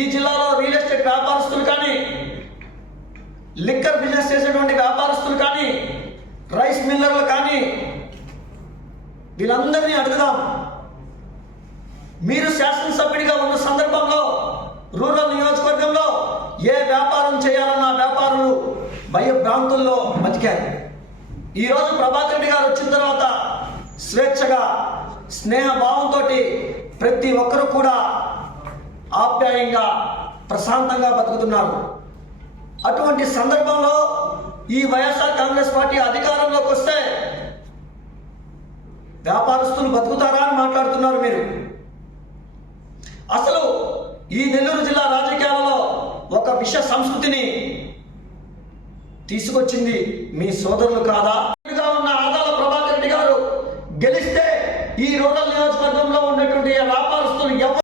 ఈ జిల్లాలో real estate వ్యాపారస్తులు కానీ, లిక్కర్ బిజినెస్ చేసేటువంటి వ్యాపారస్తులు కానీ, రైస్ మిల్లర్లు కానీ, వీళ్ళందరినీ అడుగుదాం. మీరు శాసనసభ్యుడిగా ఉన్న సందర్భంలో రూరల్ నియోజకవర్గంలో ఏ వ్యాపారం చేయాలన్న వ్యాపారులు భయభ్రాంతుల్లో బతికారు. ఈరోజు ప్రభాకర్ రెడ్డి గారు వచ్చిన తర్వాత స్వేచ్ఛగా, స్నేహభావంతో ప్రతి ఒక్కరూ కూడా ఆప్యాయంగా, ప్రశాంతంగా బతుకుతున్నారు. అటువంటి సందర్భంలో ఈ వైఎస్ఆర్ కాంగ్రెస్ పార్టీ అధికారంలోకి వస్తే వ్యాపారస్తులు బతుకుతారా అని మాట్లాడుతున్నారు మీరు. అసలు ఈ నెల్లూరు జిల్లా రాజకీయాలలో ఒక విష సంస్కృతిని తీసుకొచ్చింది మీ సోదరులు కాదా?